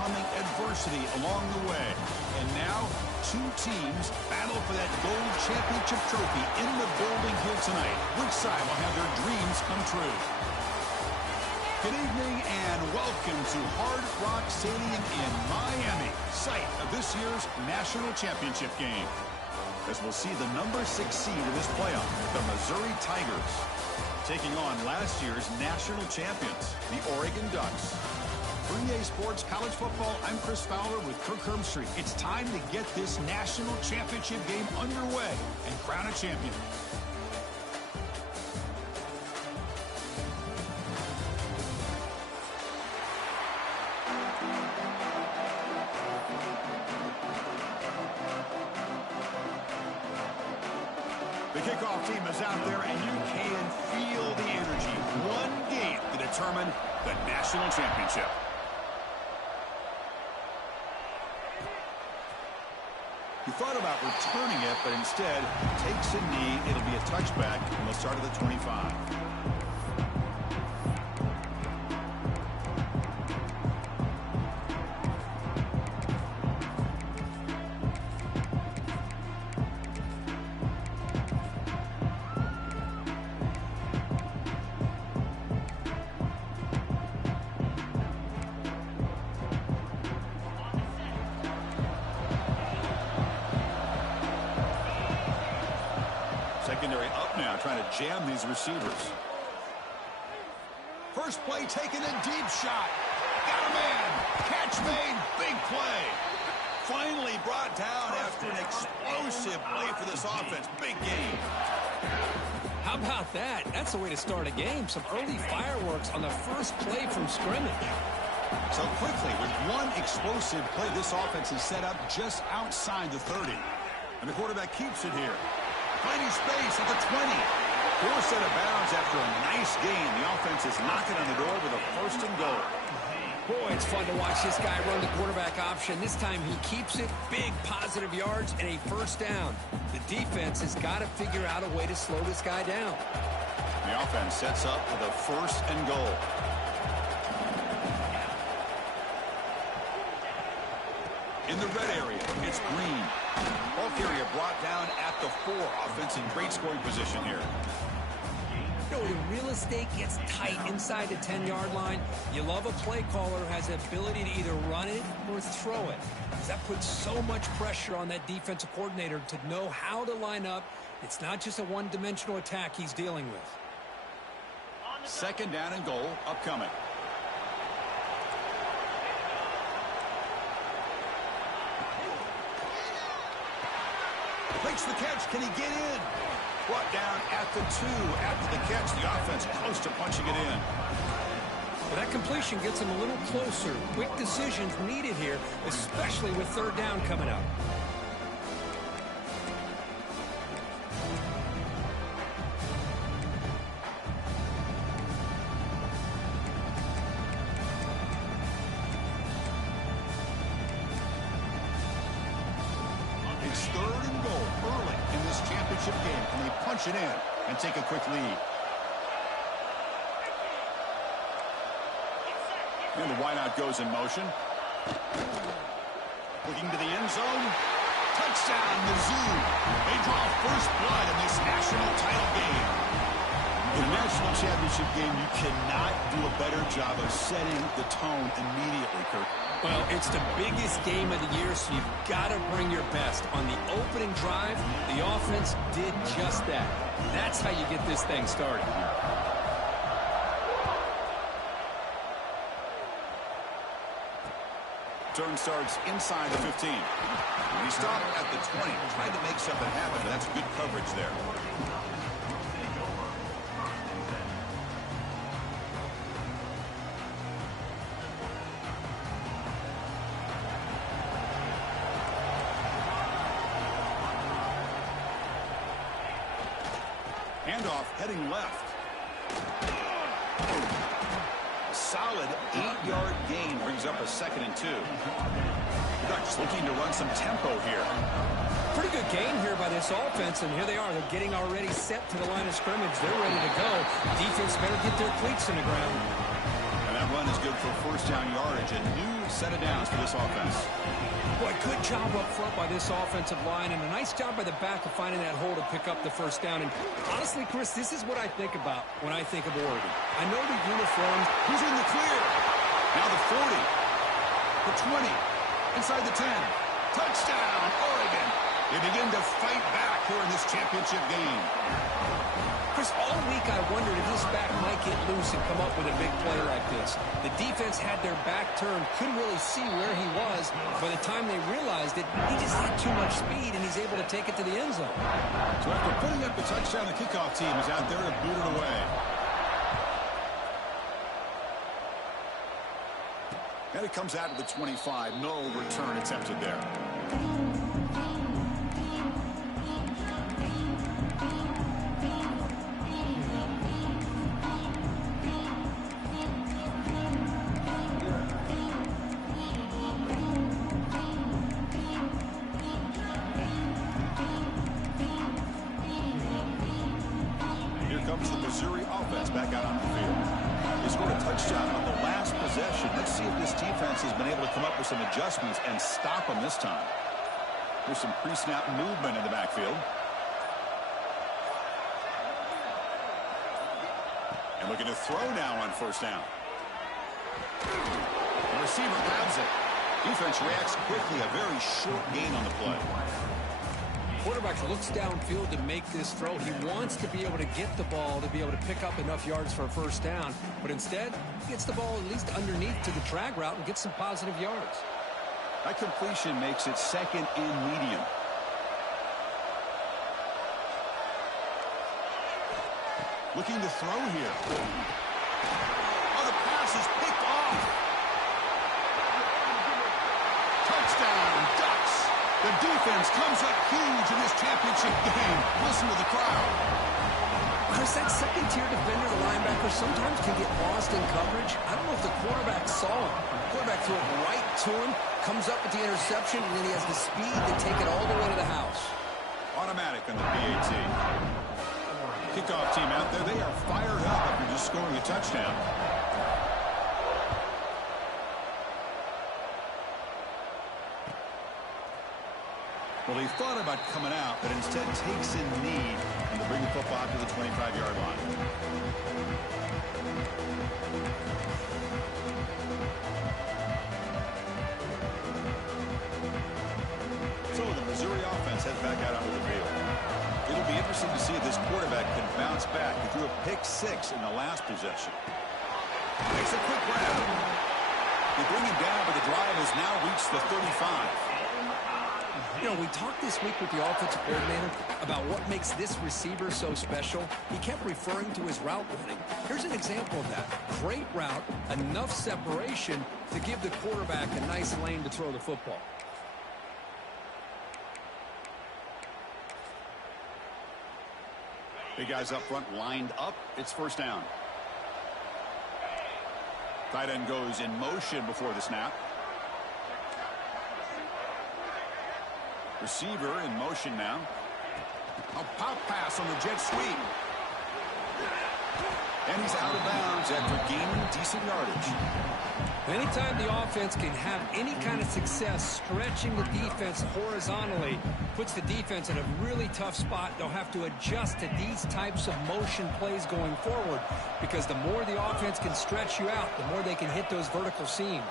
overcoming adversity along the way. And now, two teams battle for that gold championship trophy in the building here tonight. Which side will have their dreams come true? Good evening and welcome to Hard Rock Stadium in Miami, site of this year's national championship game. As we'll see the number 6 seed in this playoff, the Missouri Tigers, taking on last year's national champions, the Oregon Ducks. For EA Sports College Football, I'm Chris Fowler with Kirk Herbstreit. It's time to get this national championship game underway and crown a champion. The kickoff team is out there, and you can feel the energy. One game to determine the national championship. He thought about returning it, but instead takes a knee. It'll be a touchback, and they'll start at the 25. Secondary up now, trying to jam these receivers. First play taken in, deep shot. Got a man. Catch made. Big play. Finally brought down after an explosive play for this offense. Big game. How about that? That's the way to start a game. Some early fireworks on the first play from scrimmage. So quickly, with one explosive play, this offense is set up just outside the 30. And the quarterback keeps it here. Finding space at the 20. Forced out of bounds after a nice gain. The offense is knocking on the door with a first and goal. Boy, it's fun to watch this guy run the quarterback option. This time he keeps it, big positive yards, and a first down. The defense has got to figure out a way to slow this guy down. The offense sets up with a first and goal. In the red area, it's Green. Bulk area brought down at the 4. Offense in great scoring position here. You know, when real estate gets tight inside the 10-yard line, you love a play caller who has the ability to either run it or throw it. Because that puts so much pressure on that defensive coordinator to know how to line up. It's not just a one-dimensional attack he's dealing with. Second down and goal upcoming. Makes the catch. Can he get in? Brought down at the 2. After the catch, the offense close to punching it in. Well, that completion gets him a little closer. Quick decisions needed here, especially with third down coming up. It's third and goal early in this championship game. Can they punch it in and take a quick lead? And the wideout goes in motion. Looking to the end zone. Touchdown, Mizzou. They draw first blood in this national title game. In a national championship game, you cannot do a better job of setting the tone immediately, Kirk. Well, it's the biggest game of the year, so you've got to bring your best. On the opening drive, the offense did just that. That's how you get this thing started. Turn starts inside the 15. And he stopped at the 20, trying to make something happen, but that's good coverage there. Handoff heading left. A solid 8-yard gain brings up a 2nd and 2. Ducks looking to run some tempo here. Pretty good game here by this offense, and here they are. They're getting already set to the line of scrimmage. They're ready to go. Defense better get their cleats in the ground. And that run is good for first down yardage. A new set of downs for this offense. Boy, good job up front by this offensive line, and a nice job by the back of finding that hole to pick up the first down. And honestly, Chris, this is what I think about when I think of Oregon. I know the uniforms. Who's in the clear? Now the 40. The 20. Inside the 10. Touchdown, Oregon. They begin to fight back here in this championship game. Chris, all week I wondered if this back might get loose and come up with a big play like this. The defense had their back turned, couldn't really see where he was. By the time they realized it, he just had too much speed, and he's able to take it to the end zone. So after putting up the touchdown, the kickoff team is out there to boot it away. And it comes out of the 25. No return attempted there. Comes the Missouri offense back out on the field. They scored a touchdown on the last possession. Let's see if this defense has been able to come up with some adjustments and stop them this time. There's some pre-snap movement in the backfield. And looking to throw now on first down. The receiver grabs it. Defense reacts quickly. A very short gain on the play. Quarterback looks downfield to make this throw. He wants to be able to get the ball to be able to pick up enough yards for a first down. But instead, he gets the ball at least underneath to the drag route and gets some positive yards. That completion makes it second and medium. Looking to throw here. Oh, the pass is picked off. Touchdown, Ducks. The defense comes up huge in this championship game. Listen to the crowd. Chris, that second-tier defender, the linebacker, sometimes can get lost in coverage. I don't know if the quarterback saw him. The quarterback threw it right to him, comes up with the interception, and then he has the speed to take it all the way to the house. Automatic on the PAT. Kickoff team out there, they are fired up after just scoring a touchdown. Well, he thought about coming out, but instead takes in knee and will bring the football to the 25-yard line. So the Missouri offense heads back out onto the field. It'll be interesting to see if this quarterback can bounce back. He threw a pick six in the last possession. Makes a quick grab. They bring him down, but the drive has now reached the 35. You know, we talked this week with the offensive coordinator about what makes this receiver so special. He kept referring to his route running. Here's an example of that. Great route, enough separation to give the quarterback a nice lane to throw the football. Big guys up front lined up. It's first down. Tight end goes in motion before the snap. Receiver in motion now. A pop pass on the jet sweep. And he's out of bounds after gaining decent yardage. Anytime the offense can have any kind of success stretching the defense horizontally, puts the defense in a really tough spot. They'll have to adjust to these types of motion plays going forward, because the more the offense can stretch you out, the more they can hit those vertical seams.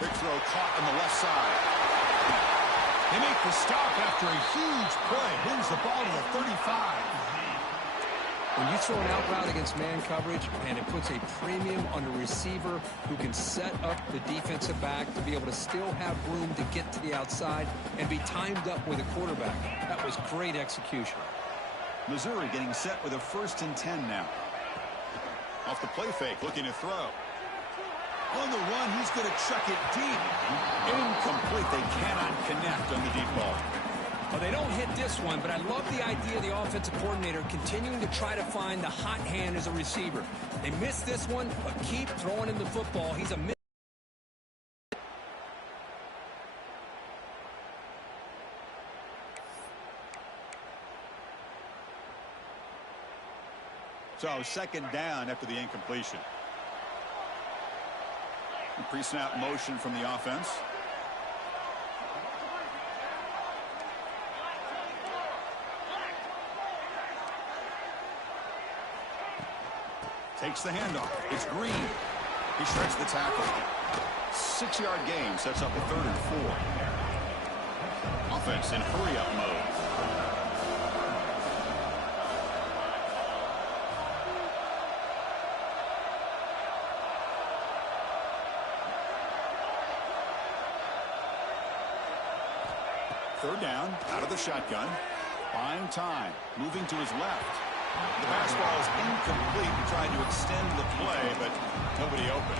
Big throw caught on the left side. They make the stop after a huge play. Moves the ball to the 35. When you throw an out route against man coverage, and it puts a premium on a receiver who can set up the defensive back to be able to still have room to get to the outside and be timed up with a quarterback. That was great execution. Missouri getting set with a 1st and 10 now. Off the play fake, looking to throw. On the run, he's going to chuck it deep. Incomplete. They cannot connect on the deep ball. Well, they don't hit this one, but I love the idea of the offensive coordinator continuing to try to find the hot hand as a receiver. They missed this one, but keep throwing him the football. He's a miss. So second down after the incompletion. Pre-snap motion from the offense. Takes the handoff. It's Green. He shreds the tackle. 6-yard gain sets up a 3rd and 4. Offense in hurry-up mode. Third down, out of the shotgun. Buying time, moving to his left. The pass ball is incomplete. He tried to extend the play, but nobody open.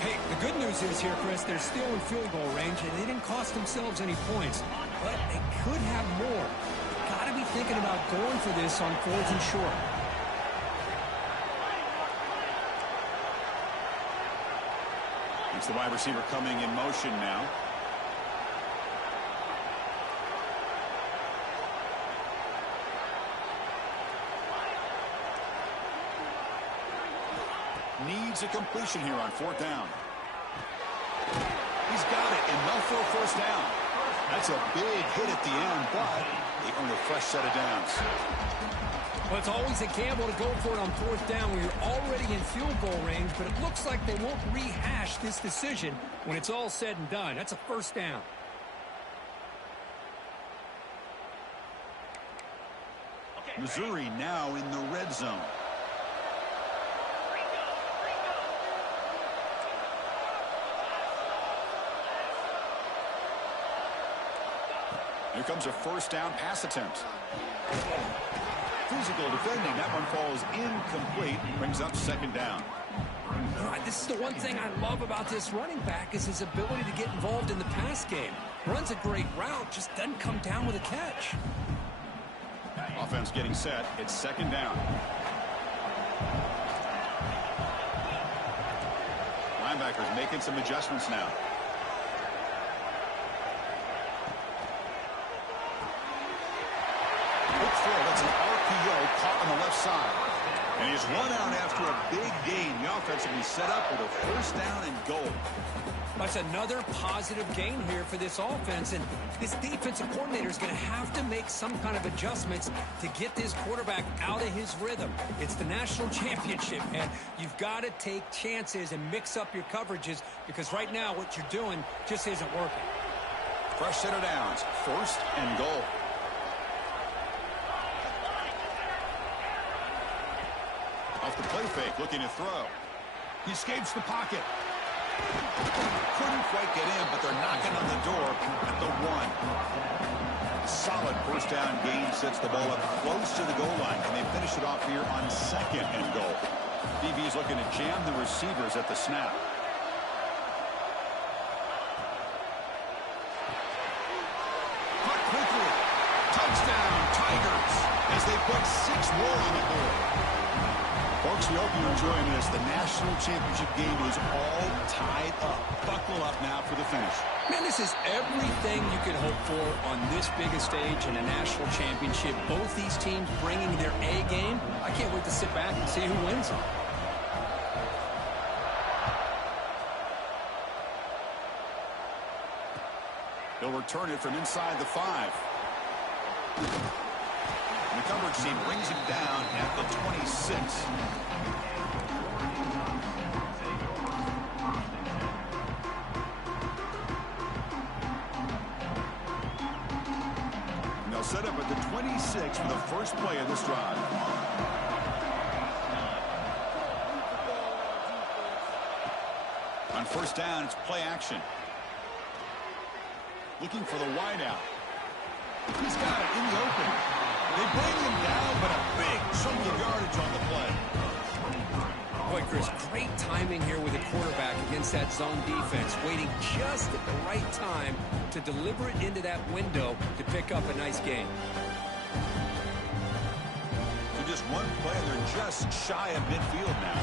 Hey, the good news is here, Chris, they're still in field goal range, and they didn't cost themselves any points. But they could have more. Got to be thinking about going for this on 4th and short. It's the wide receiver coming in motion now. Needs a completion here on 4th down. He's got it, and no for a 1st down. That's a big hit at the end, but they earn a fresh set of downs. Well, it's always a gamble to go for it on 4th down when you're already in field goal range, but it looks like they won't rehash this decision when it's all said and done. That's a 1st down. Missouri now in the red zone. Here comes a 1st down pass attempt. Physical defending. That one falls incomplete. Brings up 2nd down. All right, this is the one thing I love about this running back is his ability to get involved in the pass game. Runs a great route, just doesn't come down with a catch. Offense getting set. It's 2nd down. Linebackers making some adjustments now. That's an RPO caught on the left side. And he's run out after a big gain. The offense will be set up with a 1st down and goal. That's another positive gain here for this offense. And this defensive coordinator is going to have to make some kind of adjustments to get this quarterback out of his rhythm. It's the national championship, man. You've got to take chances and mix up your coverages because right now what you're doing just isn't working. Fresh set of downs. 1st and goal. Off the play fake, looking to throw. He escapes the pocket. Couldn't quite get in, but they're knocking on the door at the 1. Solid 1st down gain sets the ball up close to the goal line, and they finish it off here on 2nd and goal. DB's looking to jam the receivers at the snap. Caught quickly. Touchdown, Tigers, as they put 6 more on the board. Folks, we hope you're enjoying this. The national championship game is all tied up. Buckle up now for the finish. Man, this is everything you could hope for on this biggest stage in a national championship. Both these teams bringing their A game. I can't wait to sit back and see who wins it. They'll return it from inside the 5. And the coverage team brings him down at the 26. And they'll set up at the 26 for the first play of this drive. On 1st down, it's play action. Looking for the wideout. He's got it in the open. They bring him down, but a big chunk of yardage on the play. Boy, Chris, great timing here with the quarterback against that zone defense, waiting just at the right time to deliver it into that window to pick up a nice gain. So just one play, and they're just shy of midfield now.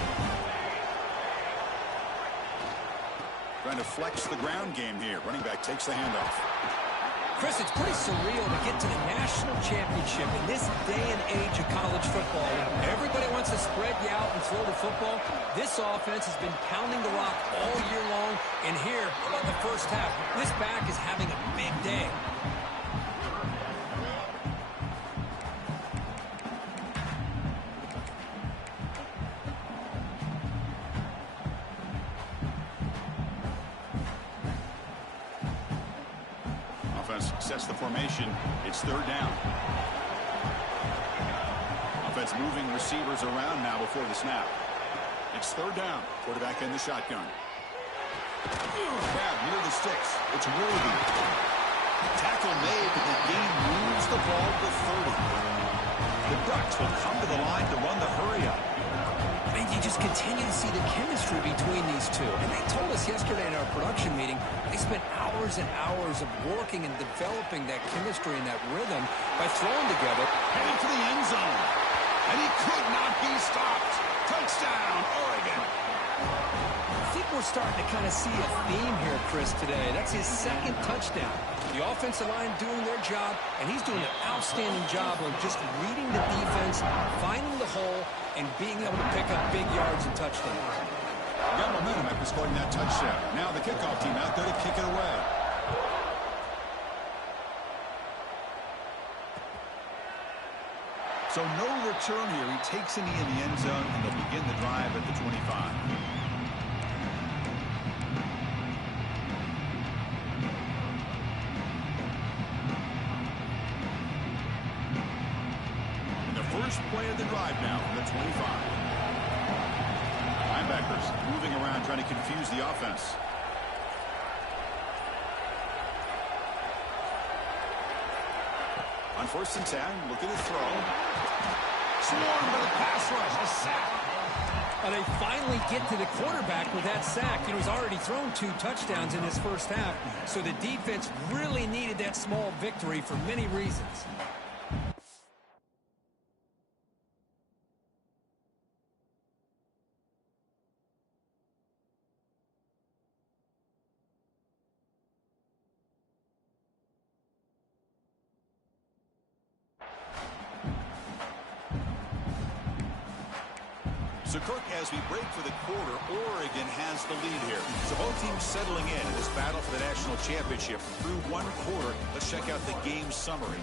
Trying to flex the ground game here. Running back takes the handoff. Chris, it's pretty surreal to get to the national championship in this day and age of college football. Everybody wants to spread you out and throw the football. This offense has been pounding the rock all year long. And here, how about the first half? This back is having a big day. Sets the formation. It's third down. Offense moving receivers around now before the snap. It's third down. Quarterback in the shotgun. Grab near the sticks. It's worthy. Tackle made, but the game moves the ball to 30. The Ducks will come to the line to run the hurry up. And you just continue to see the chemistry between these two. And they told us yesterday in our production meeting, they spent hours and hours of working and developing that chemistry and that rhythm by throwing together. Heading for the end zone. And he could not be stopped. Touchdown, Oregon. I think we're starting to kind of see a theme here, Chris, today. That's his second touchdown. The offensive line doing their job, and he's doing an outstanding job of just reading the defense, finding the hole, and being able to pick up big yards and touchdowns. Got momentum after scoring that touchdown. Now the kickoff team out there to kick it away. So no return here. He takes it in the end zone, and they'll begin the drive at the 25. First play of the drive now from the 25. Linebackers moving around trying to confuse the offense. On 1st and 10, look at the throw. Swarmed by the pass rush, a sack. They finally get to the quarterback with that sack. He's already thrown 2 touchdowns in his first half, so the defense really needed that small victory for many reasons. So, Kirk, as we break for the quarter, Oregon has the lead here. So both teams settling in this battle for the national championship through one quarter. Let's check out the game summary.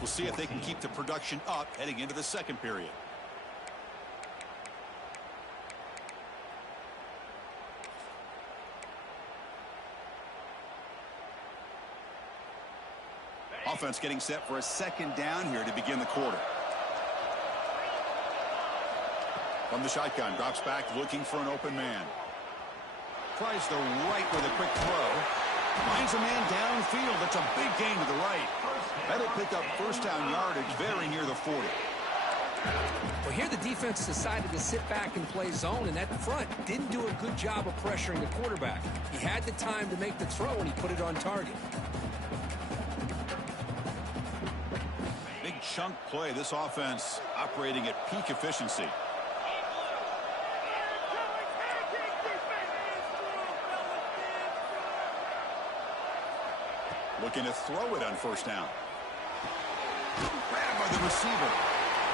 We'll see if they can keep the production up heading into the second period. Offense getting set for a second down here to begin the quarter. From the shotgun, drops back looking for an open man. Tries the right with a quick throw. Finds a man downfield. That's a big gain to the right. That'll pick up first down yardage very near the 40. Well, here the defense decided to sit back and play zone, and that front didn't do a good job of pressuring the quarterback. He had the time to make the throw, and he put it on target. Big chunk play. This offense operating at peak efficiency. Looking to throw it on first down. Grabbed by the receiver.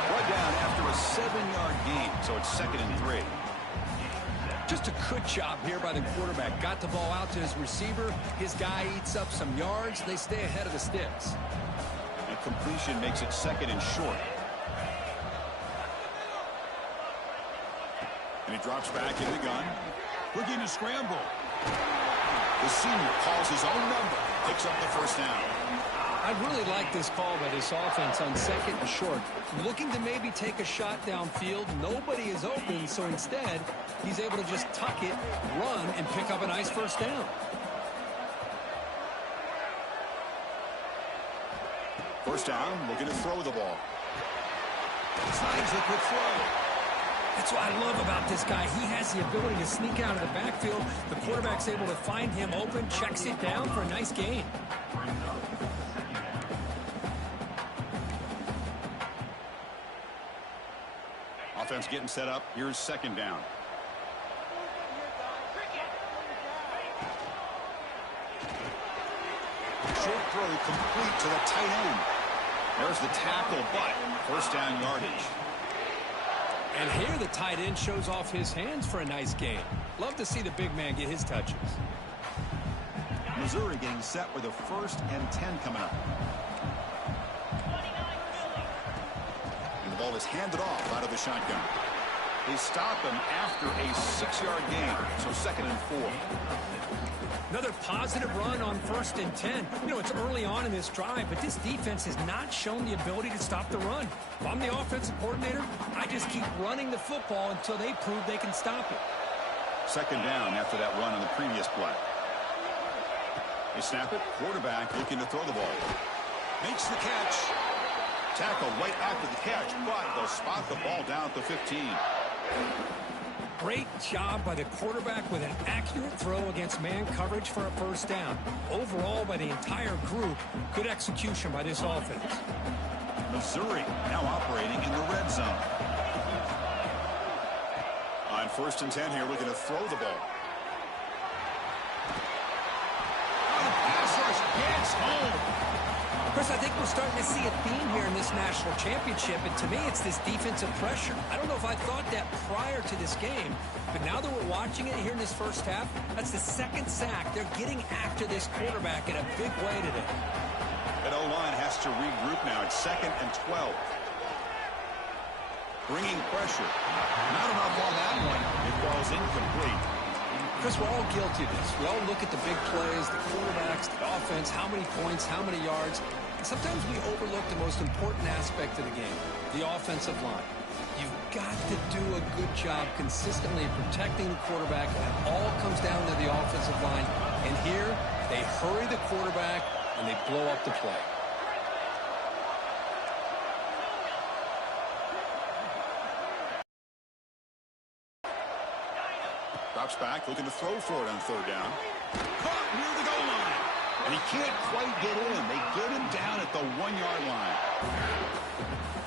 Brought down after a 7-yard gain, so it's 2nd and 3. Just a good job here by the quarterback. Got the ball out to his receiver. His guy eats up some yards. They stay ahead of the sticks. And completion makes it 2nd and short. And he drops back in the gun. Looking to scramble. The senior calls his own number. Picks up the first down. I really like this call by this offense on 2nd and short. Looking to maybe take a shot downfield. Nobody is open, so instead, he's able to just tuck it, run, and pick up a nice first down. First down, looking to throw the ball. Slides the quick throw. That's what I love about this guy. He has the ability to sneak out of the backfield. The quarterback's able to find him open, checks it down for a nice gain. Offense getting set up. Here's 2nd down. Short throw complete to the tight end. There's the tackle, but first down yardage. And here the tight end shows off his hands for a nice gain. Love to see the big man get his touches. Missouri getting set with a 1st and 10 coming up. And the ball is handed off out of the shotgun. They stop him after a 6-yard gain, so 2nd and 4. Another positive run on 1st and 10. You know, it's early on in this drive, but this defense has not shown the ability to stop the run. If I'm the offensive coordinator, I just keep running the football until they prove they can stop it. 2nd down after that run on the previous play. They snap it. Quarterback looking to throw the ball. Makes the catch. Tackle right after the catch, but they'll spot the ball down at the 15. Great job by the quarterback with an accurate throw against man coverage for a 1st down. Overall, by the entire group, good execution by this offense. Missouri now operating in the red zone. On 1st and 10 here, looking to throw the ball. The pass rush gets home. Chris, I think we're starting to see a theme here in this national championship, and to me, it's this defensive pressure. I don't know if I thought that prior to this game, but now that we're watching it here in this 1st half, that's the 2nd sack. They're getting after this quarterback in a big way today. That O-line has to regroup now. It's 2nd and 12. Bringing pressure. Not enough on that one. It falls incomplete. Chris, we're all guilty of this. We all look at the big plays, the quarterbacks, the offense, how many points, how many yards. And sometimes we overlook the most important aspect of the game, the offensive line. You've got to do a good job consistently protecting the quarterback, and it all comes down to the offensive line. And here, they hurry the quarterback, and they blow up the play. Drops back, looking to throw for it on 3rd down. Caught near the goal line. And he can't quite get in. They get him down at the 1-yard line.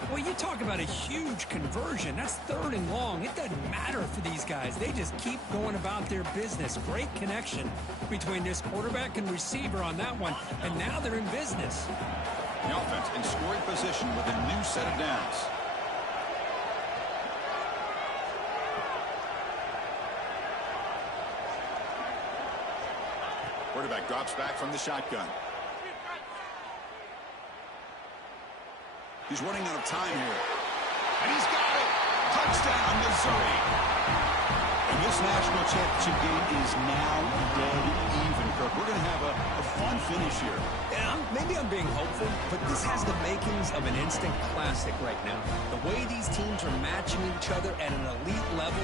Well, you talk about a huge conversion. That's 3rd and long. It doesn't matter for these guys. They just keep going about their business. Great connection between this quarterback and receiver on that one. And now they're in business. The offense in scoring position with a new set of downs. Quarterback drops back from the shotgun. He's running out of time here. And he's got it! Touchdown, Missouri! And this national championship game is now dead even, Kirk. We're going to have a fun finish here. Yeah, maybe I'm being hopeful, but this has the makings of an instant classic right now. The way these teams are matching each other at an elite level